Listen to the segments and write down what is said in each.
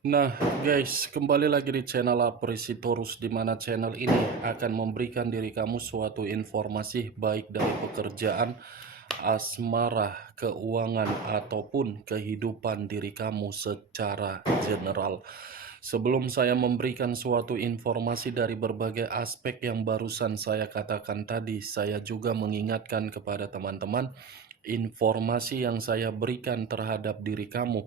Nah, guys, kembali lagi di channel Apresitorus, di mana channel ini akan memberikan diri kamu suatu informasi baik dari pekerjaan, asmara, keuangan, ataupun kehidupan diri kamu secara general. Sebelum saya memberikan suatu informasi dari berbagai aspek yang barusan saya katakan tadi, saya juga mengingatkan kepada teman-teman, informasi yang saya berikan terhadap diri kamu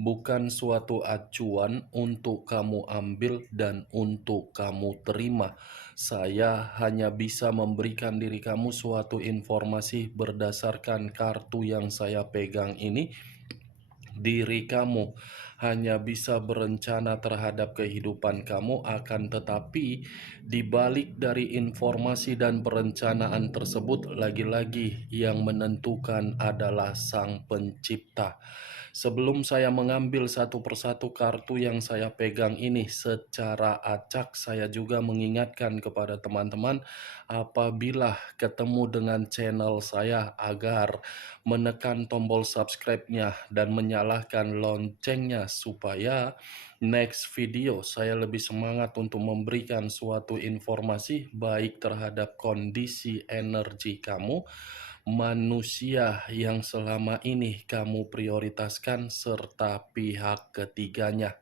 bukan suatu acuan untuk kamu ambil dan untuk kamu terima. Saya hanya bisa memberikan diri kamu suatu informasi berdasarkan kartu yang saya pegang ini. Diri kamu hanya bisa berencana terhadap kehidupan kamu, akan tetapi di balik dari informasi dan perencanaan tersebut, lagi-lagi yang menentukan adalah Sang Pencipta. Sebelum saya mengambil satu persatu kartu yang saya pegang ini secara acak, saya juga mengingatkan kepada teman-teman apabila ketemu dengan channel saya agar menekan tombol subscribe-nya dan menyalakan loncengnya supaya next video saya lebih semangat untuk memberikan suatu informasi baik terhadap kondisi energi kamu, manusia yang selama ini kamu prioritaskan, serta pihak ketiganya.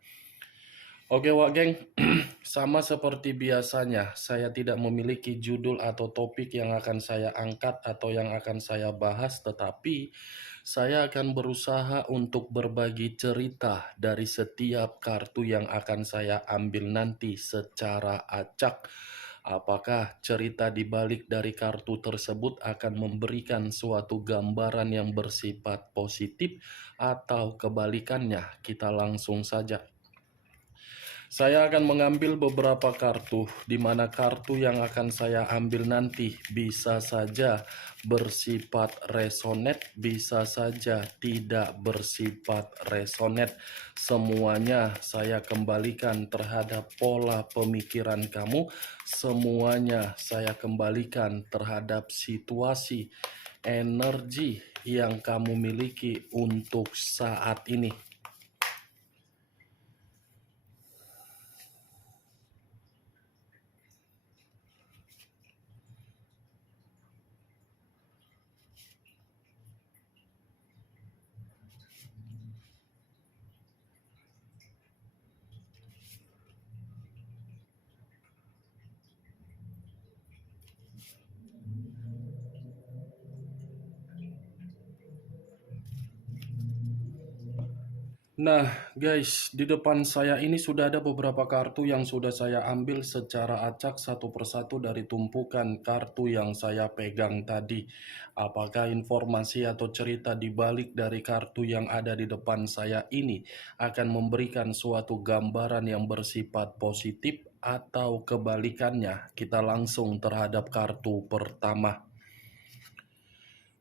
Oke Wak Geng, sama seperti biasanya, saya tidak memiliki judul atau topik yang akan saya angkat atau yang akan saya bahas, tetapi saya akan berusaha untuk berbagi cerita dari setiap kartu yang akan saya ambil nanti secara acak. Apakah cerita di balik dari kartu tersebut akan memberikan suatu gambaran yang bersifat positif atau kebalikannya? Kita langsung saja. Saya akan mengambil beberapa kartu, di mana kartu yang akan saya ambil nanti bisa saja bersifat resonate, bisa saja tidak bersifat resonate. Semuanya saya kembalikan terhadap pola pemikiran kamu, semuanya saya kembalikan terhadap situasi energi yang kamu miliki untuk saat ini. Nah, guys, di depan saya ini sudah ada beberapa kartu yang sudah saya ambil secara acak satu persatu dari tumpukan kartu yang saya pegang tadi. Apakah informasi atau cerita di balik dari kartu yang ada di depan saya ini akan memberikan suatu gambaran yang bersifat positif atau kebalikannya? Kita langsung terhadap kartu pertama.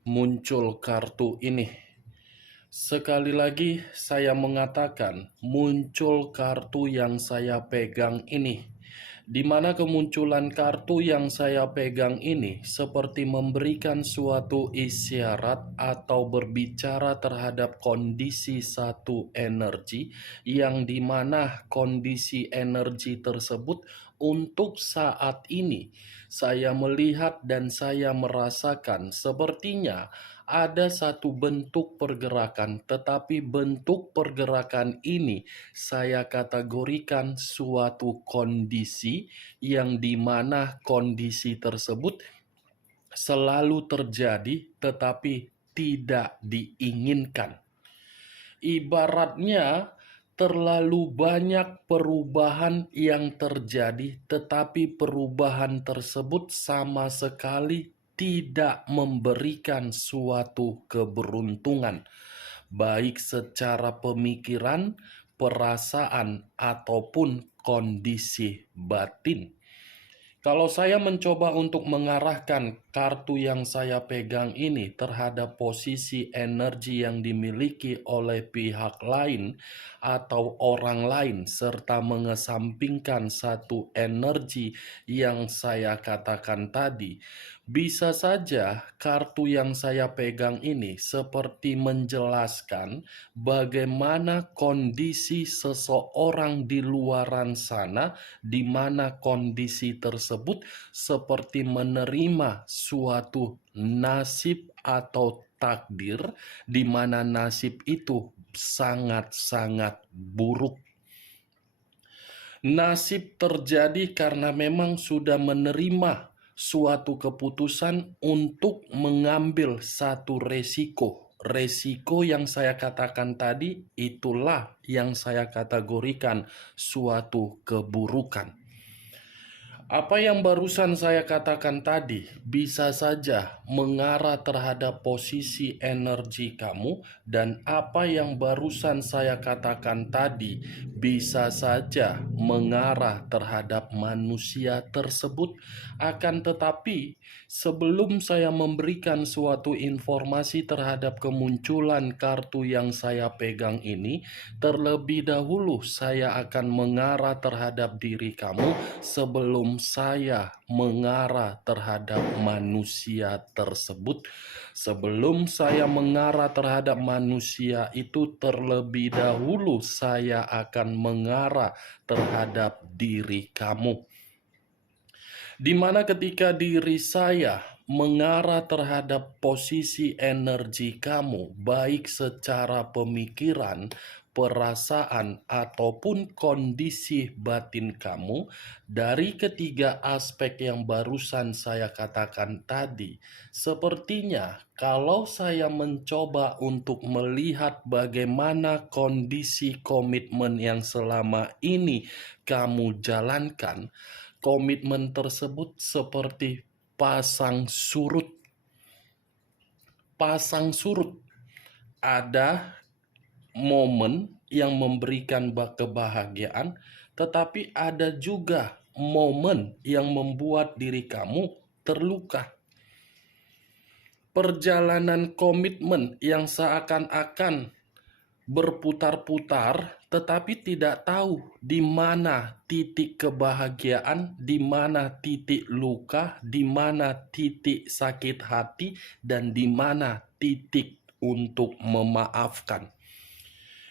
Muncul kartu ini. Sekali lagi saya mengatakan, muncul kartu yang saya pegang ini, di mana kemunculan kartu yang saya pegang ini seperti memberikan suatu isyarat atau berbicara terhadap kondisi satu energi, yang di mana kondisi energi tersebut untuk saat ini saya melihat dan saya merasakan sepertinya ada satu bentuk pergerakan, tetapi bentuk pergerakan ini saya kategorikan suatu kondisi yang dimana kondisi tersebut selalu terjadi tetapi tidak diinginkan. Ibaratnya terlalu banyak perubahan yang terjadi, tetapi perubahan tersebut sama sekali tidak memberikan suatu keberuntungan, baik secara pemikiran, perasaan, ataupun kondisi batin. Kalau saya mencoba untuk mengarahkan kartu yang saya pegang ini terhadap posisi energi yang dimiliki oleh pihak lain atau orang lain, serta mengesampingkan satu energi yang saya katakan tadi, bisa saja kartu yang saya pegang ini seperti menjelaskan bagaimana kondisi seseorang di luaran sana, di mana kondisi tersebut seperti menerima suatu nasib atau takdir, di mana nasib itu sangat-sangat buruk. Nasib terjadi karena memang sudah menerima suatu keputusan untuk mengambil satu resiko. Resiko yang saya katakan tadi, itulah yang saya kategorikan suatu keburukan. Apa yang barusan saya katakan tadi bisa saja mengarah terhadap posisi energi kamu, dan apa yang barusan saya katakan tadi bisa saja mengarah terhadap manusia tersebut. Akan tetapi, sebelum saya memberikan suatu informasi terhadap kemunculan kartu yang saya pegang ini, terlebih dahulu saya akan mengarah terhadap diri kamu sebelum saya mengarah terhadap manusia tersebut. Sebelum saya mengarah terhadap manusia itu, terlebih dahulu saya akan mengarah terhadap diri kamu. Di mana ketika diri saya mengarah terhadap posisi energi kamu, baik secara pemikiran, perasaan, ataupun kondisi batin kamu, dari ketiga aspek yang barusan saya katakan tadi, sepertinya kalau saya mencoba untuk melihat bagaimana kondisi komitmen yang selama ini kamu jalankan, komitmen tersebut seperti pasang surut. Pasang surut. Ada momen yang memberikan kebahagiaan, tetapi ada juga momen yang membuat diri kamu terluka. Perjalanan komitmen yang seakan-akan berputar-putar, tetapi tidak tahu di mana titik kebahagiaan, di mana titik luka, di mana titik sakit hati, dan di mana titik untuk memaafkan.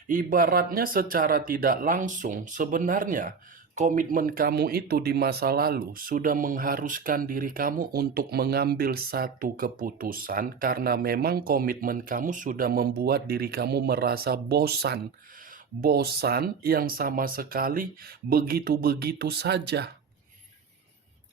Ibaratnya secara tidak langsung, sebenarnya komitmen kamu itu di masa lalu sudah mengharuskan diri kamu untuk mengambil satu keputusan, karena memang komitmen kamu sudah membuat diri kamu merasa bosan. Bosan yang sama sekali begitu-begitu saja.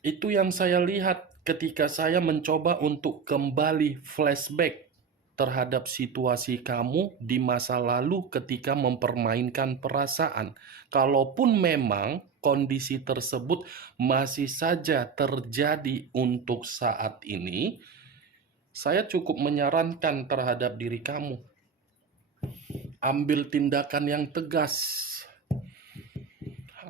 Itu yang saya lihat ketika saya mencoba untuk kembali flashback terhadap situasi kamu di masa lalu ketika mempermainkan perasaan. Kalaupun memang kondisi tersebut masih saja terjadi untuk saat ini, saya cukup menyarankan terhadap diri kamu, ambil tindakan yang tegas.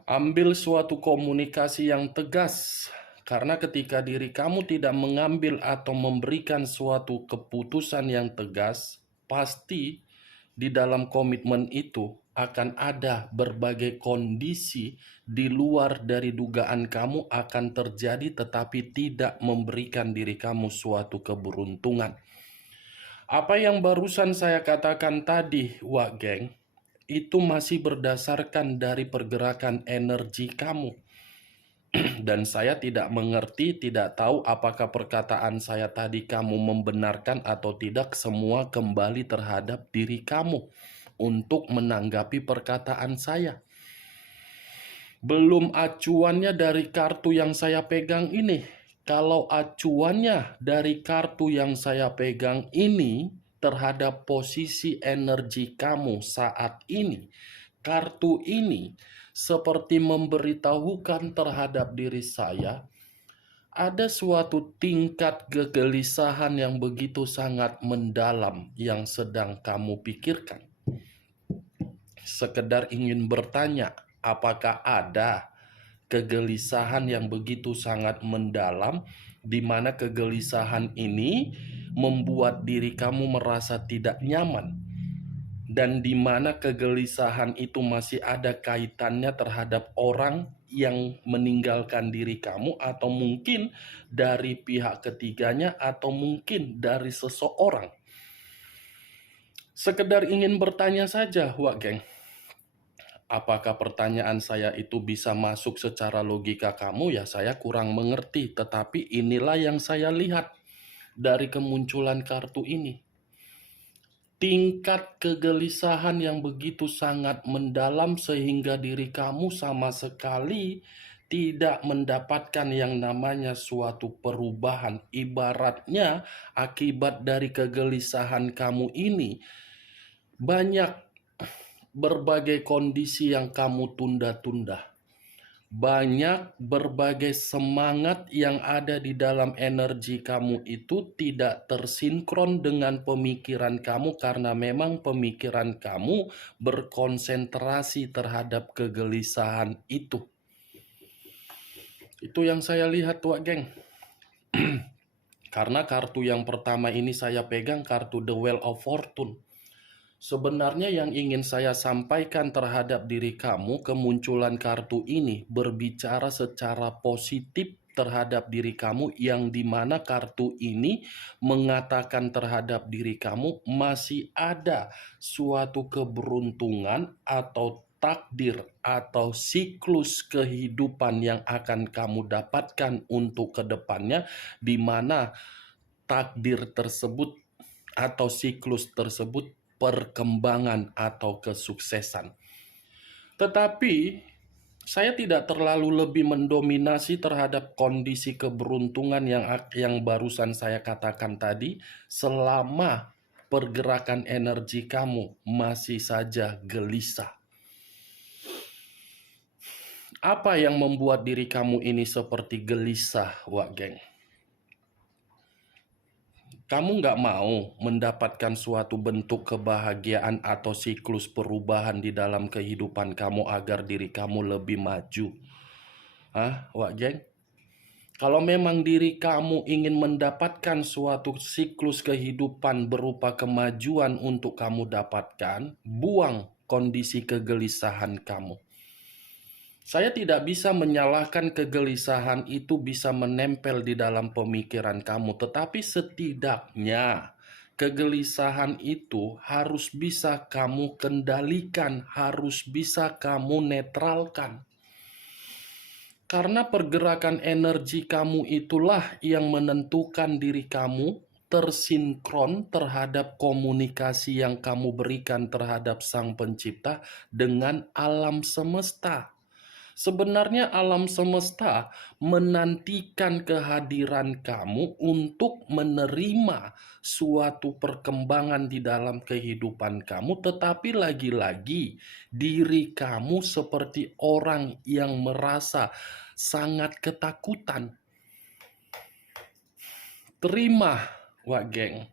Ambil suatu komunikasi yang tegas. Karena ketika diri kamu tidak mengambil atau memberikan suatu keputusan yang tegas, pasti di dalam komitmen itu akan ada berbagai kondisi di luar dari dugaan kamu akan terjadi, tetapi tidak memberikan diri kamu suatu keberuntungan. Apa yang barusan saya katakan tadi, Wak Geng, itu masih berdasarkan dari pergerakan energi kamu. Dan saya tidak mengerti, tidak tahu apakah perkataan saya tadi kamu membenarkan atau tidak. Semua kembali terhadap diri kamu untuk menanggapi perkataan saya. Belum acuannya dari kartu yang saya pegang ini. Kalau acuannya dari kartu yang saya pegang ini terhadap posisi energi kamu saat ini, kartu ini seperti memberitahukan terhadap diri saya, ada suatu tingkat kegelisahan yang begitu sangat mendalam yang sedang kamu pikirkan. Sekedar ingin bertanya, apakah ada kegelisahan yang begitu sangat mendalam, di mana kegelisahan ini membuat diri kamu merasa tidak nyaman, dan di mana kegelisahan itu masih ada kaitannya terhadap orang yang meninggalkan diri kamu, atau mungkin dari pihak ketiganya, atau mungkin dari seseorang. Sekedar ingin bertanya saja, Wak Geng. Apakah pertanyaan saya itu bisa masuk secara logika kamu? Ya, saya kurang mengerti, tetapi inilah yang saya lihat dari kemunculan kartu ini. Tingkat kegelisahan yang begitu sangat mendalam sehingga diri kamu sama sekali tidak mendapatkan yang namanya suatu perubahan. Ibaratnya akibat dari kegelisahan kamu ini, banyak berbagai kondisi yang kamu tunda-tunda. Banyak berbagai semangat yang ada di dalam energi kamu itu tidak tersinkron dengan pemikiran kamu, karena memang pemikiran kamu berkonsentrasi terhadap kegelisahan itu. Itu yang saya lihat, Wak Geng. Karena kartu yang pertama ini saya pegang, kartu The Wheel of Fortune. Sebenarnya yang ingin saya sampaikan terhadap diri kamu, kemunculan kartu ini berbicara secara positif terhadap diri kamu, yang dimana kartu ini mengatakan terhadap diri kamu masih ada suatu keberuntungan atau takdir atau siklus kehidupan yang akan kamu dapatkan untuk kedepannya, di mana takdir tersebut atau siklus tersebut perkembangan atau kesuksesan. Tetapi saya tidak terlalu lebih mendominasi terhadap kondisi keberuntungan yang barusan saya katakan tadi, selama pergerakan energi kamu masih saja gelisah. Apa yang membuat diri kamu ini seperti gelisah, Wak Geng? Kamu nggak mau mendapatkan suatu bentuk kebahagiaan atau siklus perubahan di dalam kehidupan kamu agar diri kamu lebih maju. Wak Geng? Kalau memang diri kamu ingin mendapatkan suatu siklus kehidupan berupa kemajuan untuk kamu dapatkan, buang kondisi kegelisahan kamu. Saya tidak bisa menyalahkan kegelisahan itu bisa menempel di dalam pemikiran kamu, tetapi setidaknya kegelisahan itu harus bisa kamu kendalikan, harus bisa kamu netralkan. Karena pergerakan energi kamu itulah yang menentukan diri kamu tersinkron terhadap komunikasi yang kamu berikan terhadap Sang Pencipta dengan alam semesta. Sebenarnya alam semesta menantikan kehadiran kamu untuk menerima suatu perkembangan di dalam kehidupan kamu, tetapi lagi-lagi diri kamu seperti orang yang merasa sangat ketakutan. Terima, Wak Geng.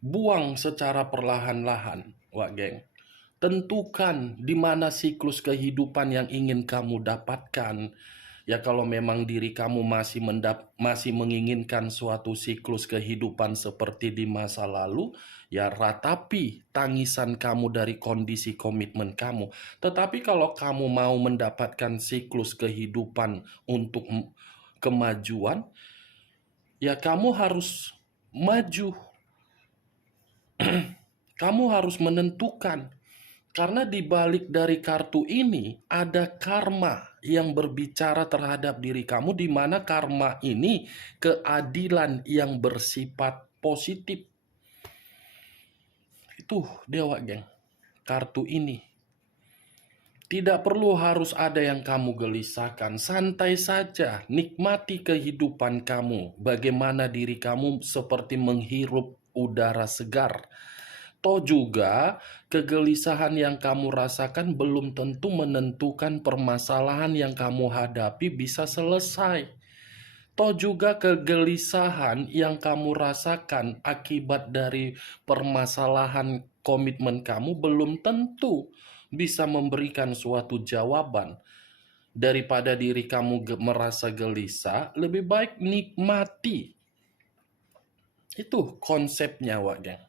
Buang secara perlahan-lahan, Wak Geng. Tentukan di mana siklus kehidupan yang ingin kamu dapatkan. Ya, kalau memang diri kamu masih menginginkan suatu siklus kehidupan seperti di masa lalu, ya ratapi tangisan kamu dari kondisi komitmen kamu. Tetapi kalau kamu mau mendapatkan siklus kehidupan untuk kemajuan, ya kamu harus maju. Kamu harus menentukan. Karena di balik dari kartu ini ada karma yang berbicara terhadap diri kamu, di mana karma ini keadilan yang bersifat positif. Itu dia, Wak Geng. Kartu ini. Tidak perlu harus ada yang kamu gelisahkan. Santai saja, nikmati kehidupan kamu. Bagaimana diri kamu seperti menghirup udara segar. Toh juga kegelisahan yang kamu rasakan belum tentu menentukan permasalahan yang kamu hadapi bisa selesai. Toh juga kegelisahan yang kamu rasakan akibat dari permasalahan komitmen kamu belum tentu bisa memberikan suatu jawaban. Daripada diri kamu merasa gelisah, lebih baik nikmati. Itu konsepnya, Wak Geng.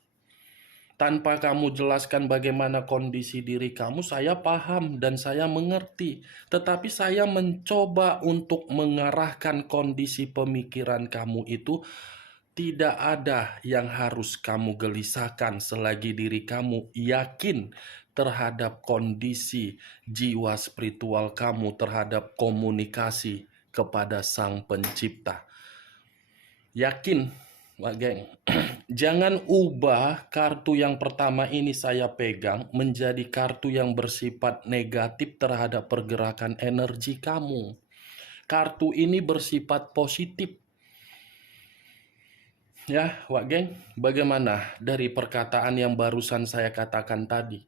Tanpa kamu jelaskan bagaimana kondisi diri kamu, saya paham dan saya mengerti. Tetapi saya mencoba untuk mengarahkan kondisi pemikiran kamu itu. Tidak ada yang harus kamu gelisahkan selagi diri kamu yakin terhadap kondisi jiwa spiritual kamu, terhadap komunikasi kepada Sang Pencipta. Yakin, Wak Geng. Jangan ubah kartu yang pertama ini saya pegang menjadi kartu yang bersifat negatif terhadap pergerakan energi kamu. Kartu ini bersifat positif. Ya, Wak Geng, bagaimana dari perkataan yang barusan saya katakan tadi?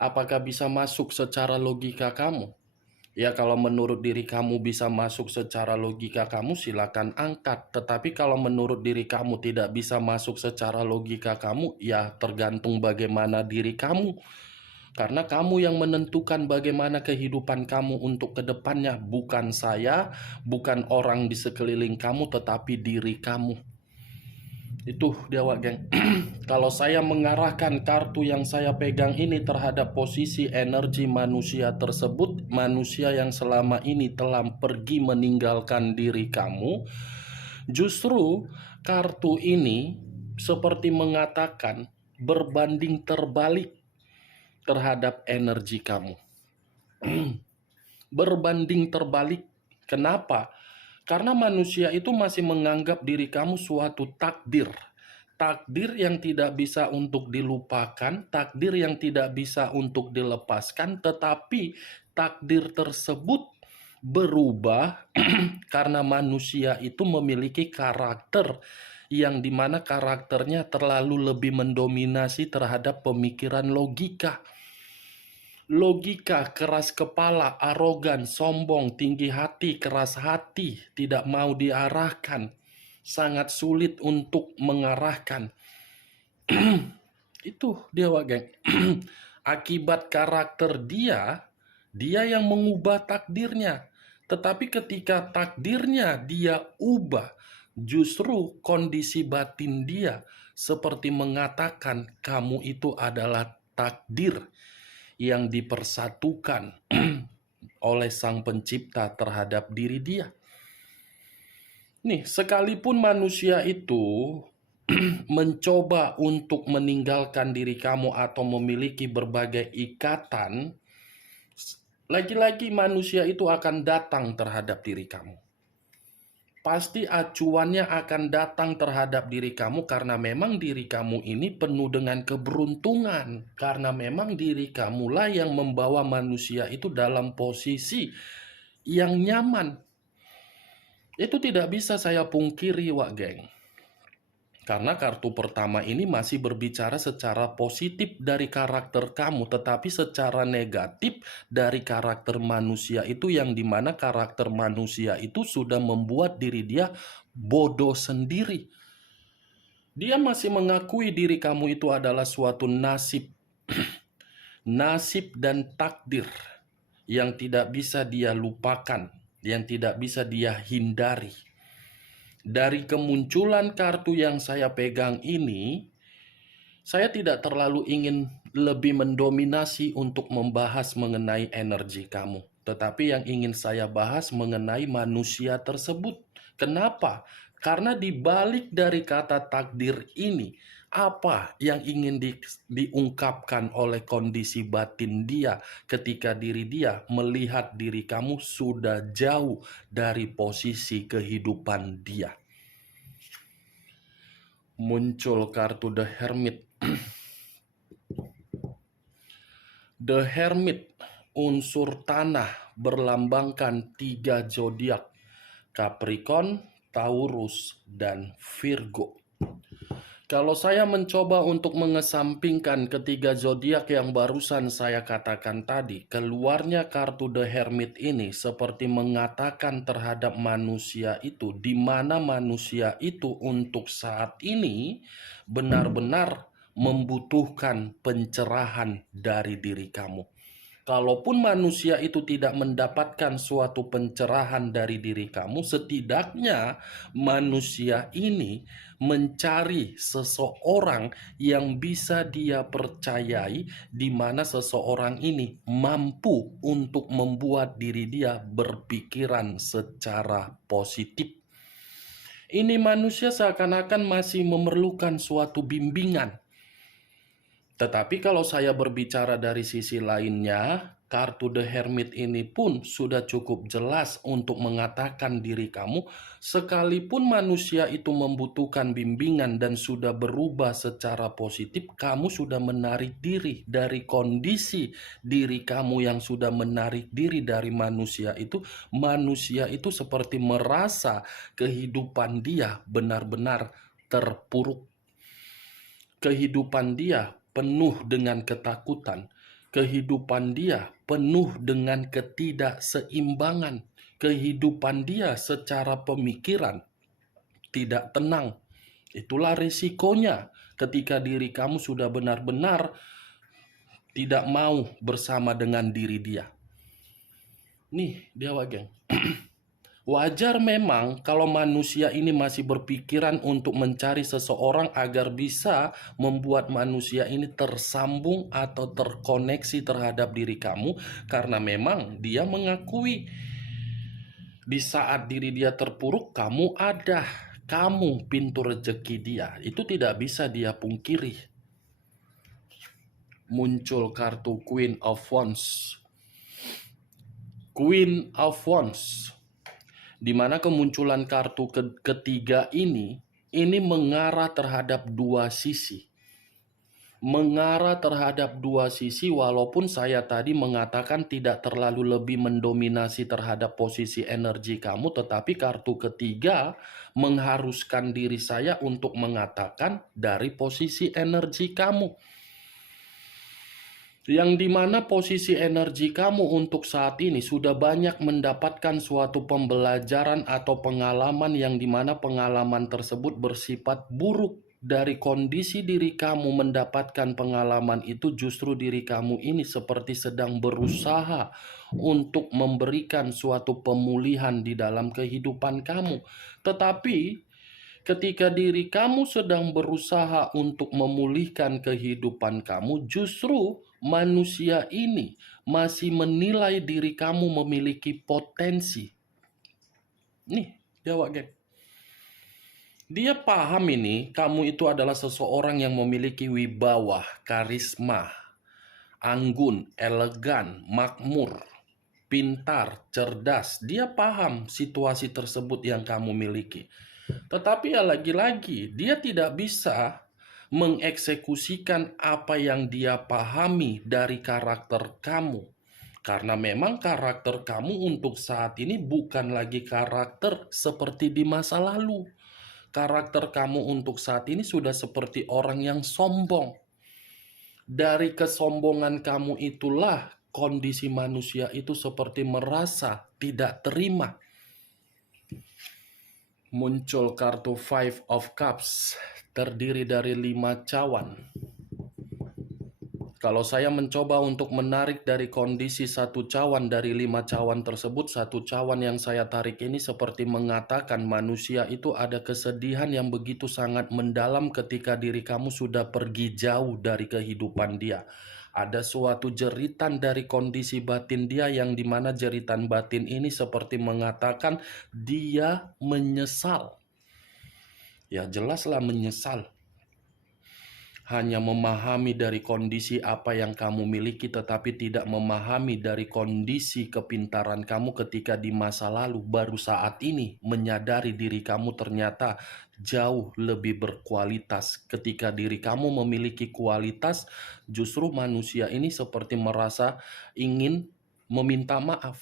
Apakah bisa masuk secara logika kamu? Ya, kalau menurut diri kamu bisa masuk secara logika kamu, silakan angkat. Tetapi kalau menurut diri kamu tidak bisa masuk secara logika kamu, ya tergantung bagaimana diri kamu. Karena kamu yang menentukan bagaimana kehidupan kamu untuk kedepannya. Bukan saya, bukan orang di sekeliling kamu, tetapi diri kamu. Itu dia, Wak Geng. Kalau saya mengarahkan kartu yang saya pegang ini terhadap posisi energi manusia tersebut, manusia yang selama ini telah pergi meninggalkan diri kamu, justru kartu ini seperti mengatakan berbanding terbalik terhadap energi kamu. Berbanding terbalik. Kenapa? Karena manusia itu masih menganggap diri kamu suatu takdir. Takdir yang tidak bisa untuk dilupakan, takdir yang tidak bisa untuk dilepaskan, tetapi takdir tersebut berubah karena manusia itu memiliki karakter yang dimana karakternya terlalu lebih mendominasi terhadap pemikiran logika. Logika, keras kepala, arogan, sombong, tinggi hati, keras hati, tidak mau diarahkan, sangat sulit untuk mengarahkan. Itu dia, Wak Geng. Akibat karakter dia yang mengubah takdirnya. Tetapi ketika takdirnya dia ubah, justru kondisi batin dia seperti mengatakan kamu itu adalah takdir yang dipersatukan oleh Sang Pencipta terhadap diri dia. Nih, sekalipun manusia itu mencoba untuk meninggalkan diri kamu atau memiliki berbagai ikatan, lagi-lagi manusia itu akan datang terhadap diri kamu. Pasti acuannya akan datang terhadap diri kamu karena memang diri kamu ini penuh dengan keberuntungan. Karena memang diri kamulah yang membawa manusia itu dalam posisi yang nyaman. Itu tidak bisa saya pungkiri, Wak Geng. Karena kartu pertama ini masih berbicara secara positif dari karakter kamu, tetapi secara negatif dari karakter manusia itu, yang dimana karakter manusia itu sudah membuat diri dia bodoh sendiri. Dia masih mengakui diri kamu itu adalah suatu nasib, nasib dan takdir yang tidak bisa dia lupakan, yang tidak bisa dia hindari. Dari kemunculan kartu yang saya pegang ini, saya tidak terlalu ingin lebih mendominasi untuk membahas mengenai energi kamu. Tetapi yang ingin saya bahas mengenai manusia tersebut. Kenapa? Karena di balik dari kata takdir ini, apa yang ingin diungkapkan oleh kondisi batin dia ketika diri dia melihat diri kamu sudah jauh dari posisi kehidupan dia. Muncul kartu The Hermit. The Hermit, unsur tanah, berlambangkan 3 zodiak: Capricorn, Taurus, dan Virgo. Kalau saya mencoba untuk mengesampingkan ketiga zodiak yang barusan saya katakan tadi, keluarnya kartu The Hermit ini seperti mengatakan terhadap manusia itu, di mana manusia itu untuk saat ini benar-benar membutuhkan pencerahan dari diri kamu. Kalaupun manusia itu tidak mendapatkan suatu pencerahan dari diri kamu, setidaknya manusia ini mencari seseorang yang bisa dia percayai, di mana seseorang ini mampu untuk membuat diri dia berpikiran secara positif. Ini manusia seakan-akan masih memerlukan suatu bimbingan. Tetapi kalau saya berbicara dari sisi lainnya, kartu The Hermit ini pun sudah cukup jelas untuk mengatakan diri kamu, sekalipun manusia itu membutuhkan bimbingan dan sudah berubah secara positif, kamu sudah menarik diri dari kondisi diri kamu yang sudah menarik diri dari manusia itu seperti merasa kehidupan dia benar-benar terpuruk. Kehidupan dia penuh dengan ketakutan. Kehidupan dia penuh dengan ketidakseimbangan. Kehidupan dia secara pemikiran tidak tenang. Itulah risikonya ketika diri kamu sudah benar-benar tidak mau bersama dengan diri dia. Nih, dia geng. Wajar memang kalau manusia ini masih berpikiran untuk mencari seseorang agar bisa membuat manusia ini tersambung atau terkoneksi terhadap diri kamu, karena memang dia mengakui di saat diri dia terpuruk, kamu ada, kamu pintu rezeki dia. Itu tidak bisa dia pungkiri. Muncul kartu Queen of Wands. Queen of Wands, di mana kemunculan kartu ketiga ini mengarah terhadap dua sisi. Mengarah terhadap dua sisi, walaupun saya tadi mengatakan tidak terlalu lebih mendominasi terhadap posisi energi kamu, tetapi kartu ketiga mengharuskan diri saya untuk mengatakan dari posisi energi kamu. Yang dimana posisi energi kamu untuk saat ini sudah banyak mendapatkan suatu pembelajaran atau pengalaman yang dimana pengalaman tersebut bersifat buruk. Dari kondisi diri kamu mendapatkan pengalaman itu, justru diri kamu ini seperti sedang berusaha untuk memberikan suatu pemulihan di dalam kehidupan kamu. Tetapi ketika diri kamu sedang berusaha untuk memulihkan kehidupan kamu, justru manusia ini masih menilai diri kamu memiliki potensi. Nih, jawab geng. Dia paham ini, kamu itu adalah seseorang yang memiliki wibawa, karisma, anggun, elegan, makmur, pintar, cerdas. Dia paham situasi tersebut yang kamu miliki. Tetapi ya lagi-lagi, dia tidak bisa mengeksekusikan apa yang dia pahami dari karakter kamu. Karena memang karakter kamu untuk saat ini bukan lagi karakter seperti di masa lalu. Karakter kamu untuk saat ini sudah seperti orang yang sombong. Dari kesombongan kamu itulah kondisi manusia itu seperti merasa tidak terima. Muncul kartu Five of Cups, terdiri dari 5 cawan. Kalau saya mencoba untuk menarik dari kondisi satu cawan dari 5 cawan tersebut, satu cawan yang saya tarik ini seperti mengatakan manusia itu ada kesedihan yang begitu sangat mendalam ketika diri kamu sudah pergi jauh dari kehidupan dia. Ada suatu jeritan dari kondisi batin dia yang dimana jeritan batin ini seperti mengatakan dia menyesal. Ya jelaslah menyesal. Hanya memahami dari kondisi apa yang kamu miliki, tetapi tidak memahami dari kondisi kepintaran kamu ketika di masa lalu. Baru saat ini menyadari diri kamu ternyata jauh lebih berkualitas. Ketika diri kamu memiliki kualitas, justru manusia ini seperti merasa ingin meminta maaf.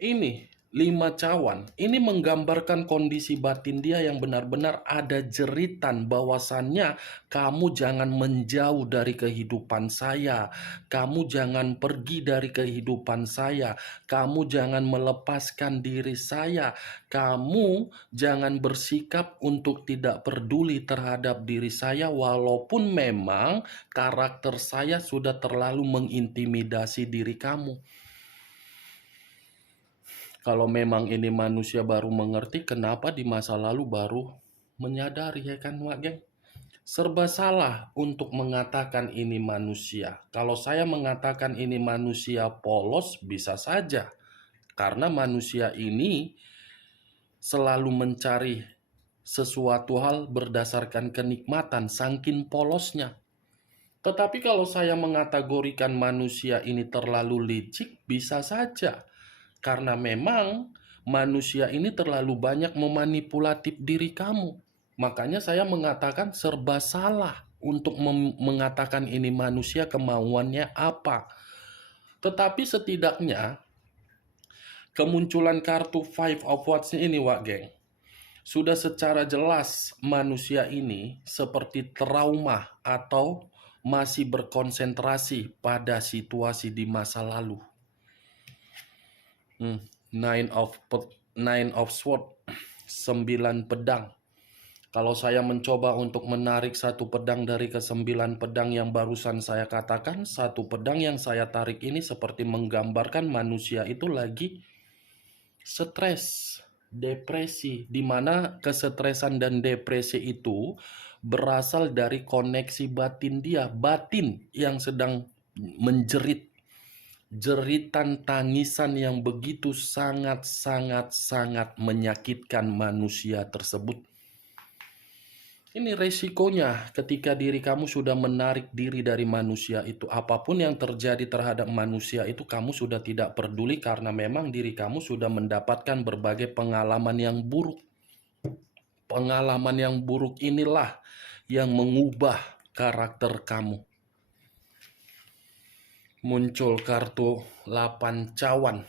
Ini 5 cawan, ini menggambarkan kondisi batin dia yang benar-benar ada jeritan bahwasannya kamu jangan menjauh dari kehidupan saya, kamu jangan pergi dari kehidupan saya, kamu jangan melepaskan diri saya, kamu jangan bersikap untuk tidak peduli terhadap diri saya walaupun memang karakter saya sudah terlalu mengintimidasi diri kamu. Kalau memang ini manusia baru mengerti, kenapa di masa lalu baru menyadari, ya kan, Wak Geng? Serba salah untuk mengatakan ini manusia. Kalau saya mengatakan ini manusia polos, bisa saja. Karena manusia ini selalu mencari sesuatu hal berdasarkan kenikmatan, saking polosnya. Tetapi kalau saya mengategorikan manusia ini terlalu licik, bisa saja. Karena memang manusia ini terlalu banyak memanipulatif diri kamu. Makanya saya mengatakan serba salah untuk mengatakan ini manusia kemauannya apa. Tetapi setidaknya kemunculan kartu Five of Wands ini, Wak Geng, sudah secara jelas manusia ini seperti trauma atau masih berkonsentrasi pada situasi di masa lalu. Nine of Sword, 9 pedang. Kalau saya mencoba untuk menarik satu pedang dari ke-9 pedang yang barusan saya katakan, satu pedang yang saya tarik ini seperti menggambarkan manusia itu lagi stres, depresi, di mana kesetresan dan depresi itu berasal dari koneksi batin dia, batin yang sedang menjerit. Jeritan tangisan yang begitu sangat menyakitkan manusia tersebut. Ini resikonya ketika diri kamu sudah menarik diri dari manusia itu. Apapun yang terjadi terhadap manusia itu kamu sudah tidak peduli karena memang diri kamu sudah mendapatkan berbagai pengalaman yang buruk. Pengalaman yang buruk inilah yang mengubah karakter kamu. Muncul kartu 8 cawan.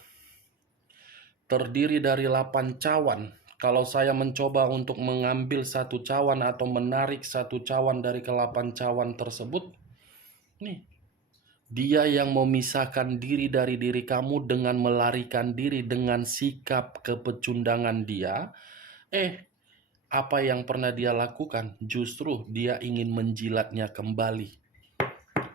Terdiri dari 8 cawan. Kalau saya mencoba untuk mengambil satu cawan atau menarik satu cawan dari ke-8 cawan tersebut, nih, dia yang memisahkan diri dari diri kamu dengan melarikan diri dengan sikap kepecundangan dia. Apa yang pernah dia lakukan? Justru dia ingin menjilatnya kembali.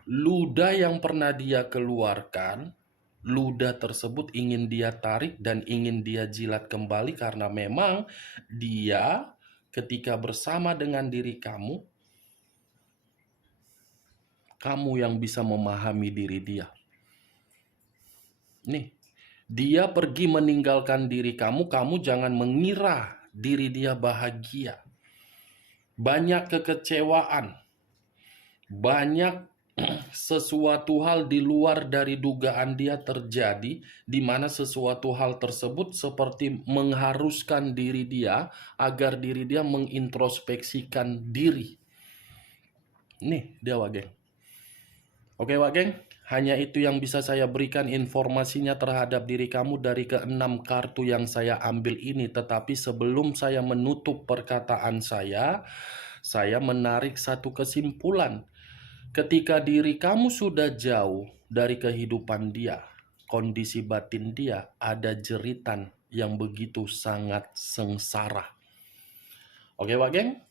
Ludah yang pernah dia keluarkan, ludah tersebut ingin dia tarik dan ingin dia jilat kembali karena memang dia ketika bersama dengan diri kamu, kamu yang bisa memahami diri dia. Nih, dia pergi meninggalkan diri kamu, kamu jangan mengira diri dia bahagia. Banyak kekecewaan, banyak sesuatu hal di luar dari dugaan dia terjadi, di mana sesuatu hal tersebut seperti mengharuskan diri dia agar diri dia mengintrospeksikan diri. Nih dia, Wak Geng. Oke, Wak Geng, hanya itu yang bisa saya berikan informasinya terhadap diri kamu dari ke-6 kartu yang saya ambil ini. Tetapi sebelum saya menutup perkataan saya menarik satu kesimpulan. Ketika diri kamu sudah jauh dari kehidupan dia, kondisi batin dia ada jeritan yang begitu sangat sengsara. Oke, Wak Geng?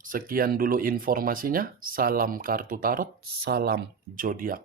Sekian dulu informasinya. Salam kartu tarot, salam zodiak.